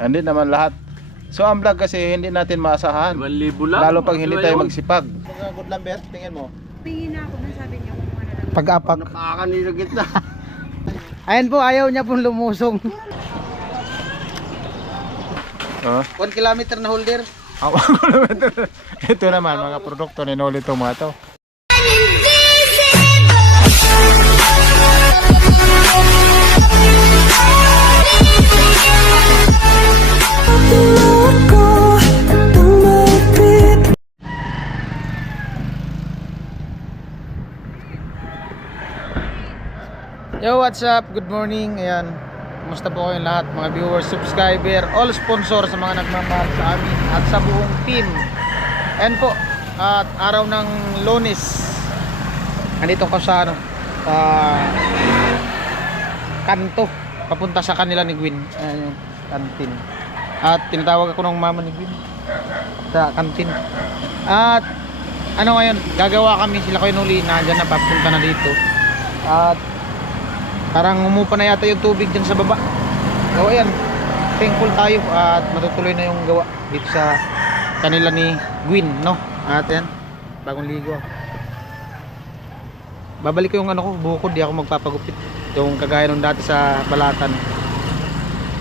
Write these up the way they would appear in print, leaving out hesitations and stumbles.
Hindi naman lahat. So ang vlog kasi hindi natin maasahan. 5,000 lang. Lalo pag hindi Diba tayo yun? magsipag. Good Lambert, tingin mo. Tingin na ako na sabi niya kung ano lang. Pag-apak. Nakakanino kita. Ayan po, ayaw niya pong lumusong. Oh. 1 kilometer na holder. Ito naman mga produkto ni Noli Tomato. Yo, what's up? Good morning. Ayan. Kumusta po kayong lahat, mga viewers, subscriber, all sponsor sa mga nagmamahal sa amin at sa buong team. Ayan po, at araw ng Lunes. Nandito ko sa ano, kanto, papunta sa kanila ni Gwyn. Ayan yung kantin. At tinatawag ako ng mama ni Gwyn sa kantin. At ano ngayon, gagawa kami, sila ko yung uli, nandyan na, papunta na dito. At parang umupa na yata yung tubig dyan sa baba. So ayan, thankful tayo at matutuloy na yung gawa dito sa kanila ni Gwyn, no? At ayan, bagong ligo ako. Babalik ko yung ano ko, bukod, di ako magpapagupit. Yung kagaya nung dati sa Balatan.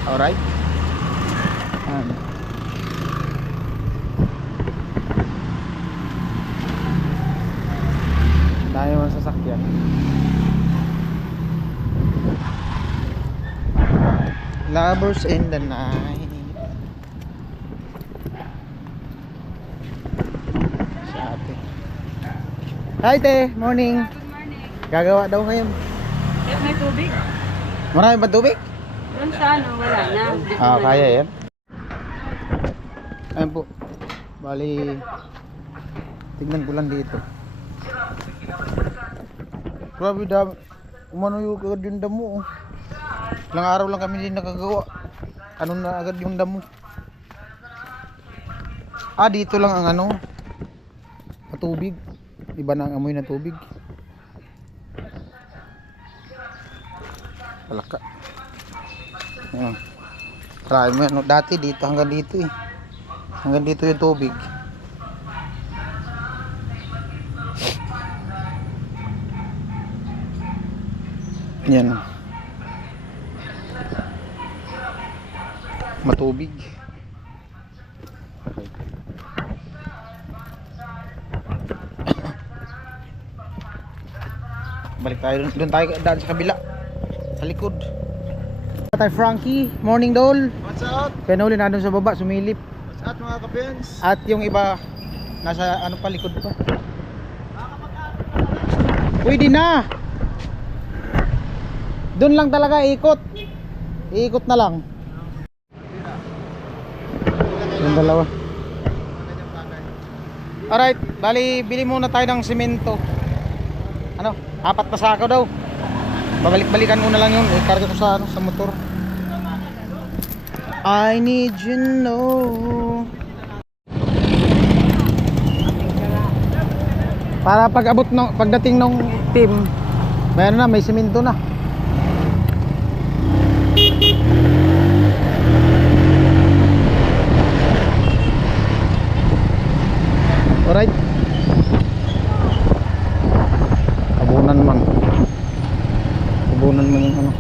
Alright? Ayan. Dahil mga sasakyan. Lovers in the night. Sa ate. Hi te, morning. Good morning. Gagawa daw ngayon. May tubig? Marami ba tubig? Doon sa ano, wala na. Ah, kaya yan. Ayun po. Bali, tignan ko lang dito. Grabe dami. Umano yung agad yung damo. Oh. Ilang araw lang kami din nakagawa. Ano na agad yung damo. Ah, dito lang ang ano, matubig. Iba na ang amoy ng tubig. Palaka. Ayan. Try mo yan. Dati dito hanggang dito eh. Hanggang dito yung tubig. Yan. Matubig. Okay. Balik tayo doon tayo daan sa kabila. Sa likod. Tay Frankie, morning dol. What's up? Kaya na uli na doon sa baba, sumilip. What's up mga kapens? At yung iba nasa ano pa, likod pa. Pwede na. Doon lang talaga ikot. Iikot na lang. Yung dalawa. Alright, bali bili muna tayo ng semento. Ano? 4 na sako daw. Babalik-balikan muna lang yun. Ikarga ko sa ano, sa motor. I need you know. Para pagdating ng team, mayroon na, may semento na. Alright. Abunan man yung ano.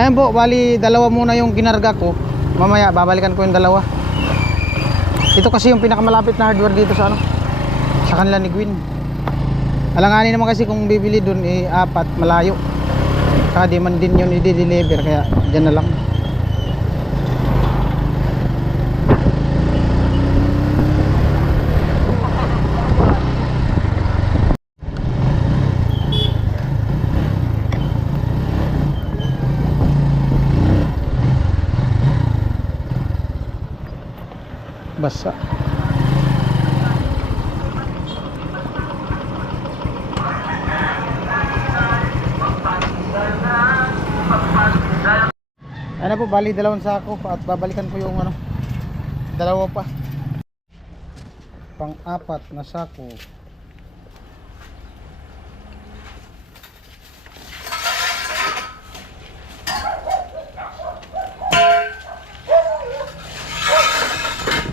Ayan po, bali dalawa muna yung ginarga ko. Mamaya babalikan ko yung dalawa. Ito kasi yung pinakamalapit na hardware dito sa ano, sa kanila ni Gwyn. Alanganin naman kasi kung bibili dun apat malayo. Saka di man din yun i-deliver kaya dyan na lang. Basa. Ano po, bali dalawang sako at babalikan ko yung ano, dalawa pa. Pang-apat na sako.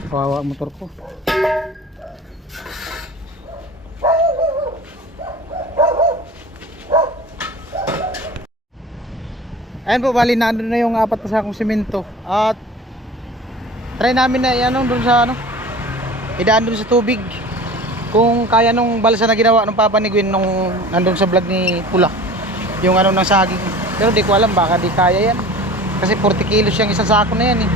Kawawa ang motor ko. Ayan po, bali na na yung apat na sakong simento. At try namin na ano doon sa ano, idaan doon sa tubig. Kung kaya nung balsa na ginawa ng Papa ni Gwen nung nandun sa vlog ni Pula. Yung ano ng saging. Pero di ko alam, baka di kaya yan. Kasi 40 kilos yung isang sako na yan eh.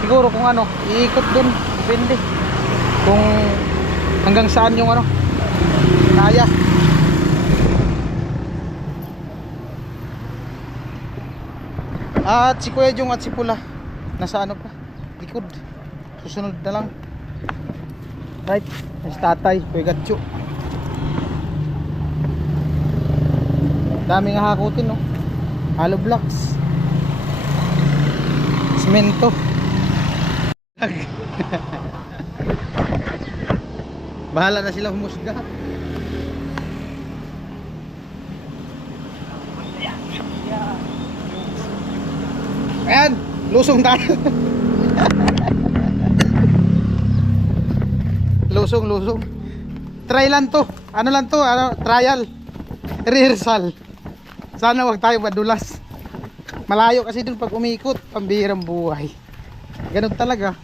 Siguro kung ano, iikot dun, depende kung hanggang saan yung ano kaya. At si Kuya Jong at si Pula nasa ano pa, likod. Susunod na lang. Right, si Tatay, Kuya Gatcho. Daming hahakutin no. Hollow blocks, semento. Bahala na sila humusga. Ayan, lusong tayo. Lusong. Try lang to. Ano lang to? Ano, trial. Rehearsal. Sana wag tayo madulas. Malayo kasi dun pag umikot, pambihirang buhay. Ganun talaga.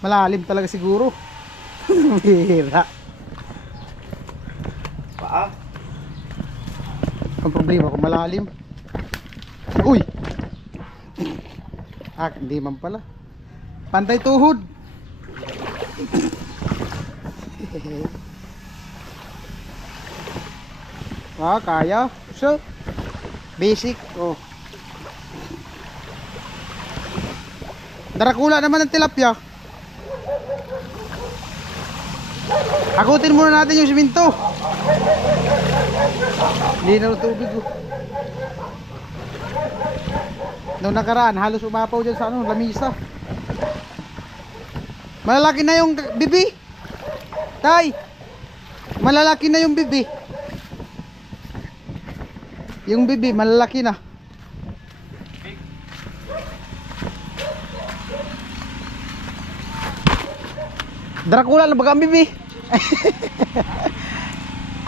Malalim talaga siguro. Bihira. Paa. Ang problema kung malalim. Uy. Hindi man pala. Pantay tuhod. Kaya. So, basic. Oh. Darakula naman ang tilapia. Akutin muna natin yung siminto. Hindi na tubig. Noong nakaraan, halos umapaw dyan sa ano, lamisa. Malalaki na yung bibi. Tay, malalaki na yung bibi. Yung bibi, malalaki na. Dracula na baga ang bibi.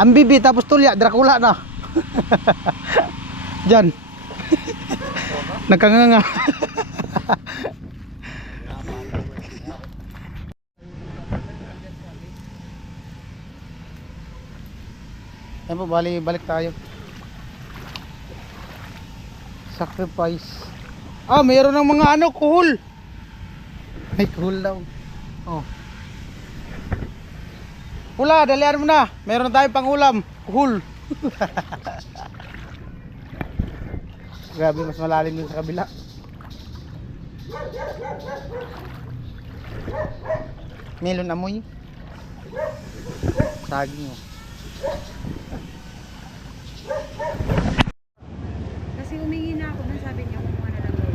Ang bibi tapos tulya, Dracula na. Diyan. Nagkanganga. Ayan po, balik tayo. Sacrifice. Mayroon ng mga ano, kuhol. May kuhol daw. Oh. Pula, dalian mo na. Meron tayong pangulam. Kuhol. Grabe, mas malalim dun sa kabila. Melon amoy. Saging oh. Kasi humingi na ako, nang sabi niya kumuha na lang daw.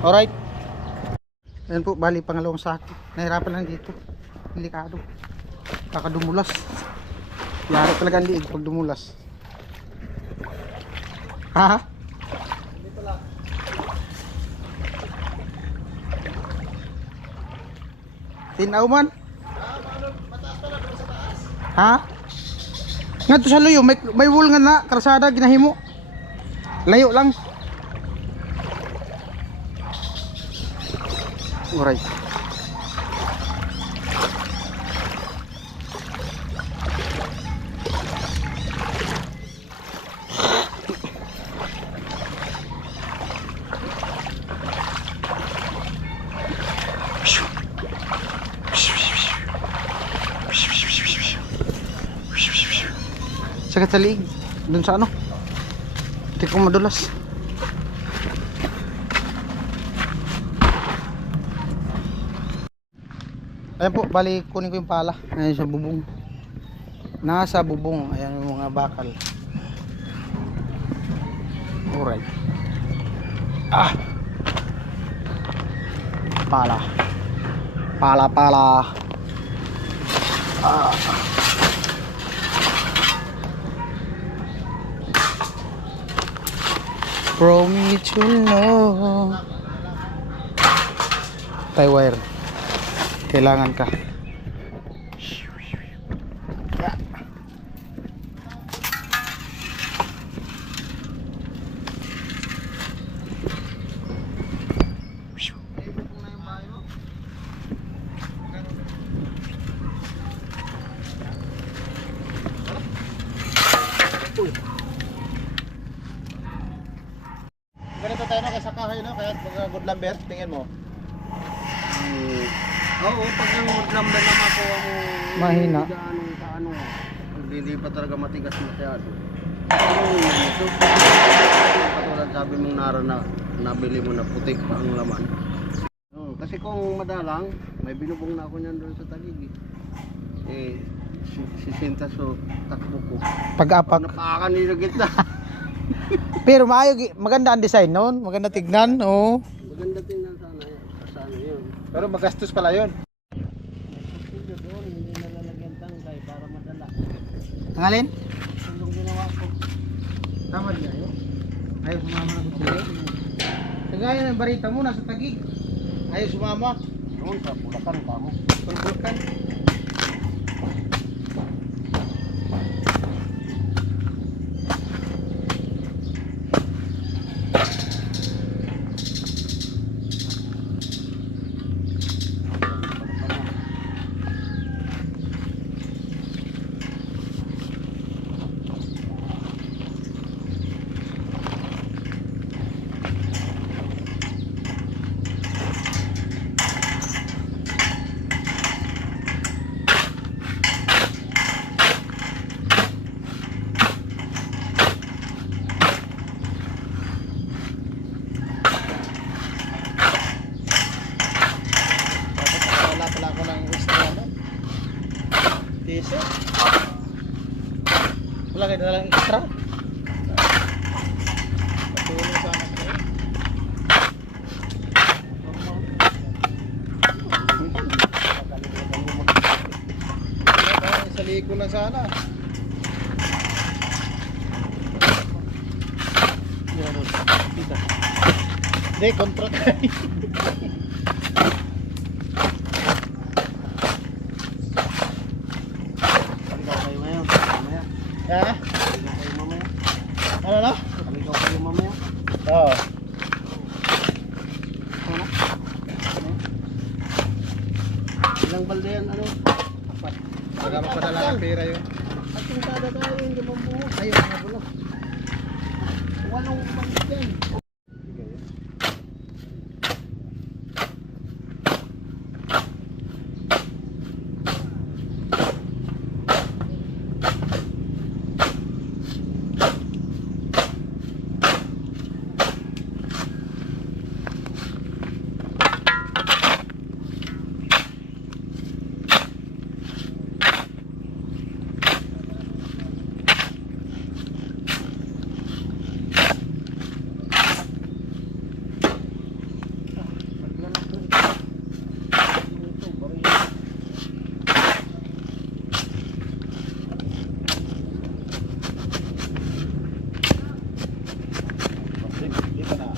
Alright. Ayan po, bali pangalawang sako. Nahirapan lang dito. Delikado. Kakadumulas. Laro talaga ang liig pag dumulas. Ha? Hindi pala. Tinaw man? Ha? Nga to sa luyo, may wool nga na, karsada, ginahimo. Layo lang. Alright. Sakit sa liig. Dun sa ano? Hindi ko madulas. Ayan po, bali kunin ko yung pala. Ayan sa bubong. Nasa bubong. Ayan yung mga bakal. Alright. Ah! Pala. Pala. Ah! Promise you know. Tie wire. Kailangan ka. Ganito tayo na sa kahoy, no? Kaya mga good lumber, tingin mo. Oo, pag yung wood lumber na makuha mo, Mahina. Paano, hindi pa talaga matigas masyado. Ito, katulad sabi mong nabili mo na putik pa ang laman. Kasi kung madalang, may binubong na ako niyan doon sa Taguig. Sisinta so takbo ko. Pag-apak. Napakakanilagit na. Pero maganda ang design noon. Maganda tignan. Oh. Maganda tingnan sana yun. Pero magastos pala yun. Hindi doon, hindi nalalagyan tangkay para madala. Ang alin? Yung ginawa ko. Tama niya yun. Ayaw sumama na sa kagaya ng barita mo nasa Taguig. Ayaw sumama. Doon sa Bulacan pa mo. Pulbulkan. Wala pala ako ng extra, no? Piso. Wala kayo na lang extra. Patulong sana ko. Sa liko lang sana. Hindi, kontra tayo. Kaligaw kayo ngayon. Mamaya. Ha? Kaligaw kayo mamaya. Ano na? Kaligaw kayo mamaya. Oo. Ilang balde yan, ano? Apat. Baka magpadala ng pera yun. At yung kada tayo, hindi mabuo. Ayun, mga bulok. Walong balde yan.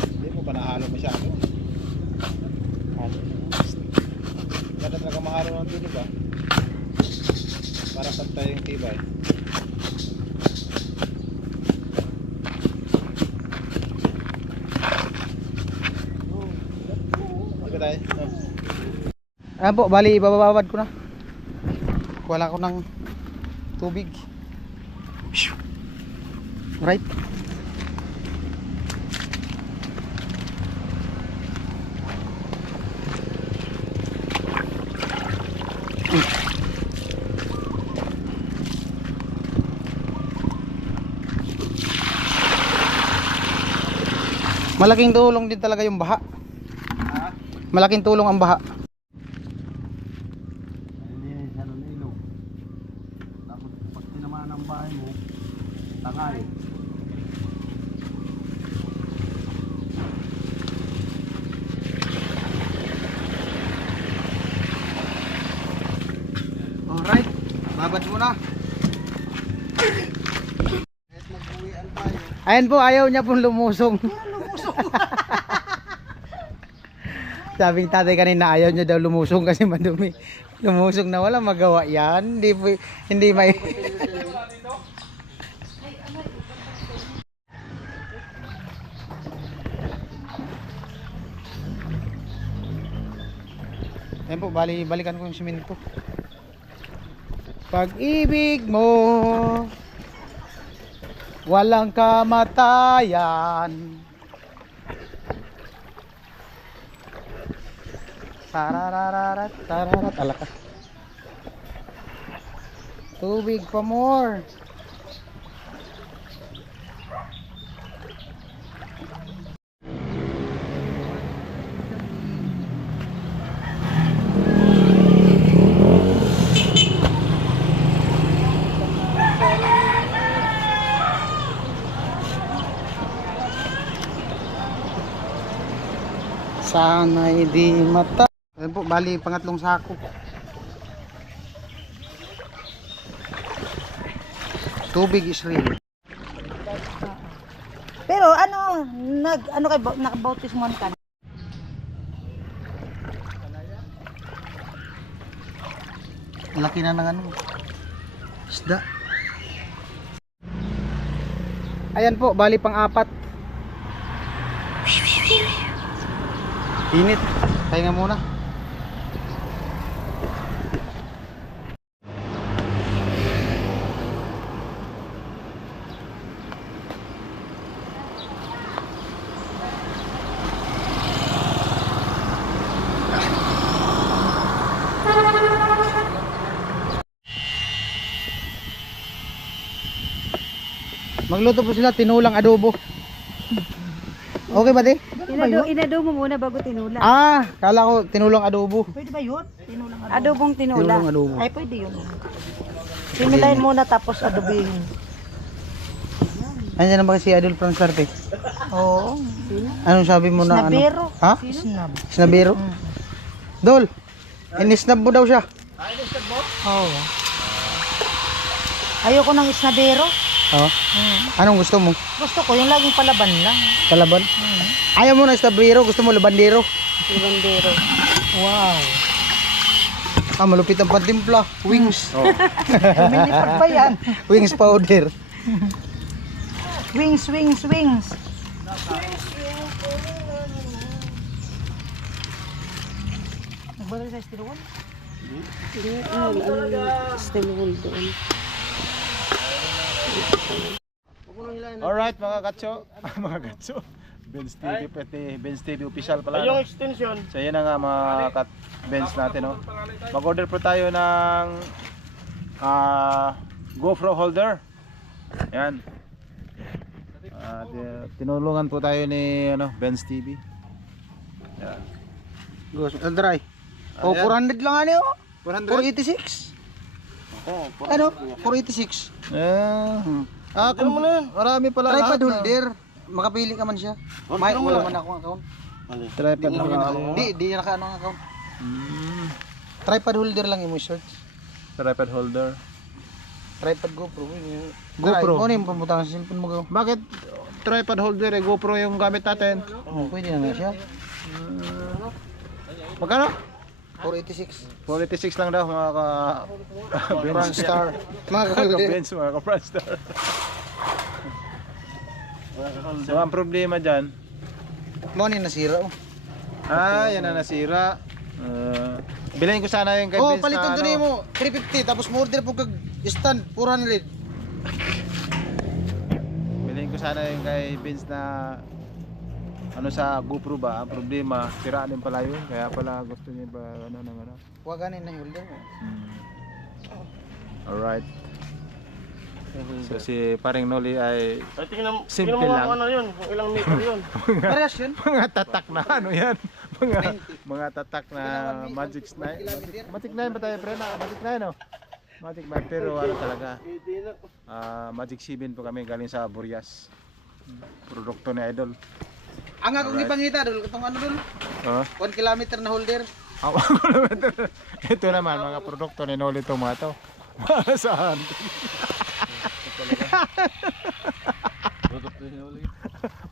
Hindi mo pa nahalo masyado. Ganda talaga mahalo ng tulog, ba? Para pantay yung tibay. tayo. Ayan po, bali ibababad ko na. Wala ko ng tubig. Right. Malaking tulong din talaga yung baha. Malaking tulong ang baha. Hindi siya ng ilog. Tapos pag tinamaan ang bahay mo, tangay. Alright, babad muna. Kahit mag-uwian tayo. Ayan po, ayaw niya pong lumusong. Sabing tatay kanina ayaw niya daw lumusong kasi madumi. Lumusong na wala magawa yan. Hindi may... Ayan po, balikan ko yung simento. Pag-ibig mo walang kamatayan. Tarararat, tararat, alaka. Tubig pa more. Sana'y di mata. Ayan po, bali pangatlong sako. Tubig is real. Pero ano, nakabautismon ka? Laki na ng ano. Isda. Ayan po, bali pang-apat. Init. Pahinga muna. Magluto po sila tinulang adobo. Okay ba di? Inadobo mo muna bago tinula. Ah, kala ko tinulang adobo. Pwede ba yun? Adobong tinula. Tinulong adobo. Ay, pwede yun. Tinulain muna tapos adobihin. Andiyan na ba si Idol Fransarte? Oo. Anong sabi mo na Snabero. ano? Ha? Snab. Snabero? Dol, inisnab mo daw siya. Oo. Ayoko ng snabero. Oh. Anong gusto mo? Gusto ko yung laging palaban lang. Palaban? Ayaw mo na snabero, gusto mo labandero. Labandero. Wow. Ah, malupit ang pantimpla. Wings. Lumilipad pa yan. Wings powder. Wings, wings, wings. Nagbalay sa estilawal? Estilawal doon. Alright mga katso. Mga katso. Benz TV, pwede Benz TV official pala. Yung extension. So yun na nga mga Benz natin, no. Mag-order po tayo ng GoPro holder. Yan. Tinulungan po tayo ni Benz TV. Yan. Dry. Oh, 400 lang ano? 486. Oh, Ano? 486. Kung marami pala. Tripod holder. Makapili ka man siya. May wala man akong account. Tripod Di naka ano ang account. Tripod holder lang yung search. Tripod holder. Tripod GoPro. GoPro. Ano yung pamutangan sa cellphone mo go? Bakit tripod holder GoPro yung gamit natin? Oh, pwede na siya. Magkano? 486. 486 lang daw mga Franstar. Mga holder. Benz, mga Franstar. So ang problema dyan, Mo ni nasira oh. Yan na nasira. Bilhin ko sana yung kay Oh, Vince palitan na din ano. mo 350 tapos mo order po kag stand 400. Bilhin ko sana yung kay Vince na ano sa GoPro ba. Ang problema, sira din pala yun. Kaya pala gusto niya ba ano. Huwag ganin na holder mo. Alright. So si paring Noli ay Tingnan simple mo lang. ano yun, kung ilang meter yun. Parehas yun. Mga tatak na ano yan. Mga tatak na Magic 9. Magic 9 ba tayo pre? Magic 9 no? Magic 9 pero ano talaga. Magic 7 po kami galing sa Burias. Produkto ni Idol. Ang akong ipangita dul katong ano dul. Oh. 1 kilometer na holder. Ito naman mga produkto ni Noli to mga to. Saan?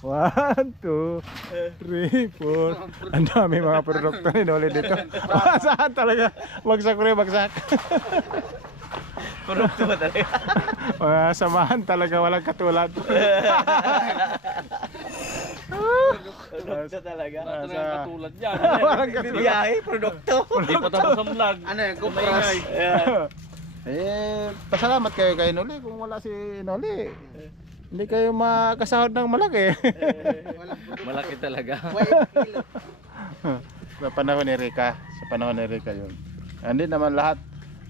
One, two, three, four. Ang dami mga produkto ni Noli dito. Saan talaga? Bagsak rin, bagsak. Produkto ba talaga? Mga samahan talaga walang katulad. Produkto talaga. Katulad yan. Walang katulad. Biyahe, produkto. Hindi pa tapos ang vlog. Ano yan, GoPros. Pasalamat kayo kay Noli. Kung wala si Noli, hindi kayo makasahod ng malaki. Malaki talaga. Sa panahon ni Rica. Sa panahon ni Rica yun. Hindi naman lahat.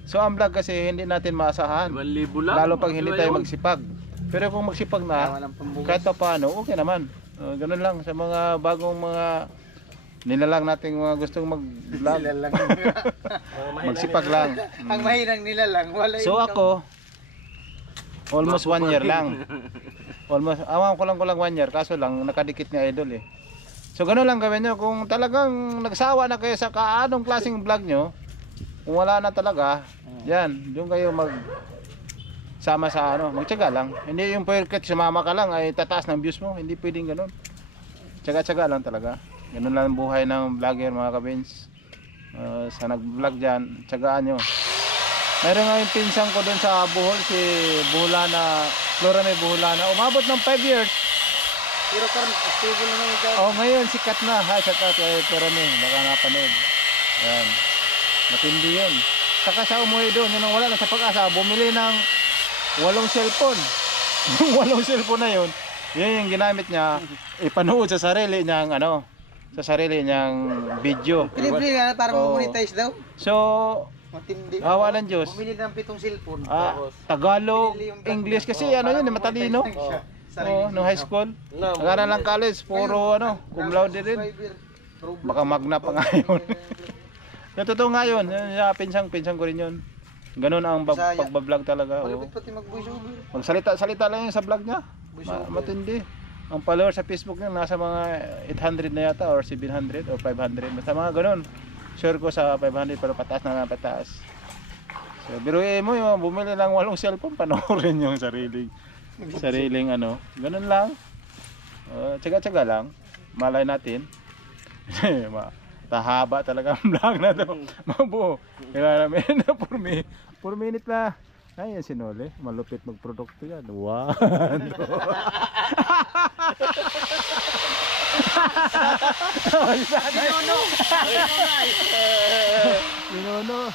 So ang vlog kasi hindi natin maasahan. 2,000 lang. Lalo pag hindi tayo magsipag. Pero kung magsipag na, kahit pa paano, okay naman. Ganun lang sa mga bagong mga nilalang nating mga gustong mag-vlog. Magsipag lang. Ang mahinang nila lang wala. So ako, almost 1 year lang. Almost, awan ko lang 1 year. Kaso lang, nakadikit ni Idol eh. So ganun lang gawin nyo. Kung talagang nagsawa na kayo sa kaanong klaseng vlog nyo, kung wala na talaga, yan, doon kayo sama sa ano, magtiyaga lang. Hindi yung porket sumama ka lang ay tataas ng views mo, hindi pwedeng ganoon. Tiyaga-tiyaga lang talaga. Ganun lang ang buhay ng vlogger mga kabins. Sa nag-vlog diyan, tiyagaan nyo. Meron nga yung pinsang ko doon sa Bohol, si Buholana, Flora may Buholana. Umabot ng 5 years. Pero karon stable na naman. Oh, ngayon sikat na. Hi, shout out kay Perame, baka napanood. Yan. Matindi yun. Saka siya umuwi doon, yun ang wala na sa Pag-asa, bumili ng 8 cellphone. Yung 8 cellphone na yun, yun yung ginamit niya, ipanood sa sarili niyang ano, sa sarili niyang video. Pilibre nga para Oo. mo-monetize daw. So, Matindi. awa ng Diyos. Bumili ng 7 cellphone. Tagalog, English kasi ano yun, matalino. Oh, no high school. Nag-aral lang college, puro ano, cum laude din. Baka magna pa ngayon. Yung totoo nga yun, pinsang ko rin yun. Ganun ang pagbablog talaga. Malupit pati mag-voice over. Magsalita lang yun sa vlog niya. Matindi. Ang follower sa Facebook niya nasa mga 800 na yata or 700 or 500. Basta mga ganun. Sure ko sa 500 pero pataas na pataas. So biruin mo yung bumili lang 8 cellphone, panoorin yung sariling ano. Ganun lang. Tsaga-tsaga lang. Malay natin. Tahaba talaga ang vlog na to. Mabuo. Kaya namin na 4 minutes na. Ay, yan si Noli. Malupit magprodukto yan. Wow. Sinono.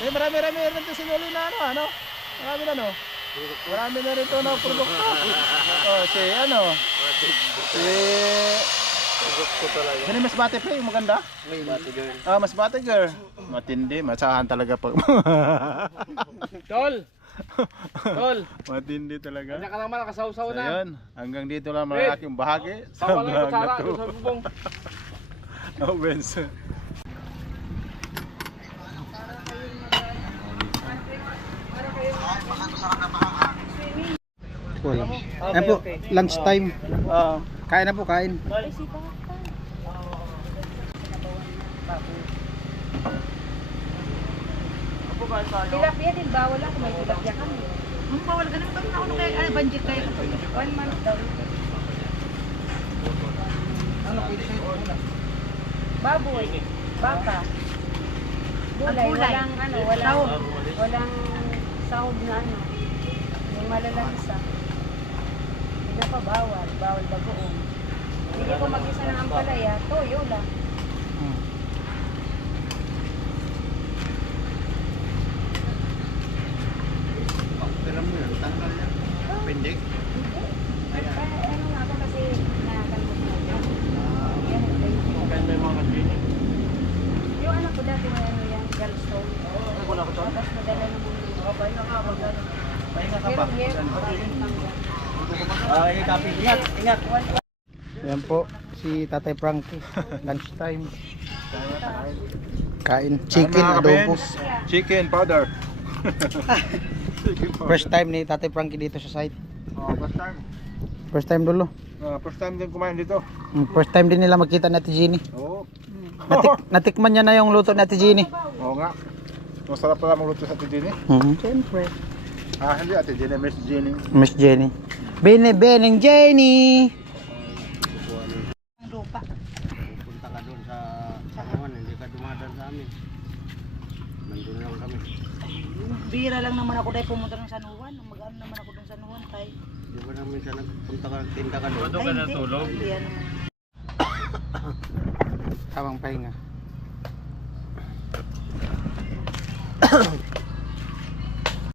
May marami rin to si Noli na ano. Marami na no. Marami na rin to na produkto. Oh, si ano. Ganun mas bate pa yung maganda? Mas bate girl. Matindi, matsahan talaga pag Tol! matindi talaga. Kanya ka naman, nakasaw-saw So, na. yun, hanggang dito lang mga aking bahagi sa Tawa lang vlog yung na kutsara, to. doon sa bubong. Oh, Benz. Wala. Ayan po, lunch time. Kain na po, kain. Tilapia din, bawal ako. May tilapia kami. Bawal ka naman. Ako kaya, budget kayo. 1 month daw. Ano pwede sa'yo? Baboy, baka, gulay, walang ano, walang sahog na ano, yung malalansa. Hindi na pa bawal bagoong. Hindi ko mag-isa ng ampalaya, toyo lang. project? Ano nga ako kasi nakakalmot na yan. Yan, Kaya may mga kanjini. yung anak ko dati may ano yan, gallstone. Tapos nadala ng mga Pahinga ka pero ba? yes, maraming tanggal. Ay, kapi. Ingat, ingat. Yan po, si Tatay Frankie. Lunchtime. Kain. Chicken, Mga adobo. kabens, chicken powder. First time ni Tatay Frankie dito sa site. Oh, first time. First time dulo. First time din kumain dito. First time din nila magkita ni Ate Jeannie. Oo. Natikman niya na yung luto ni Ate Jeannie. Oo nga. Masarap pala magluto sa Ate Jenny. Siyempre. Hindi Ate Jenny, Miss Jenny. Miss Jenny. Bening Jenny. Ang lupa. Punta ka doon sa Taiwan, hindi ka dumadaan sa amin. Nandun lang kami. Bira lang naman ako dahil pumunta ng San Juan. Mag-ano naman ako ng San Juan tayo. Di ba namin siya nagpunta ka, tinda ka doon? Doon ka natulog? Hindi yan naman. Tamang pahinga.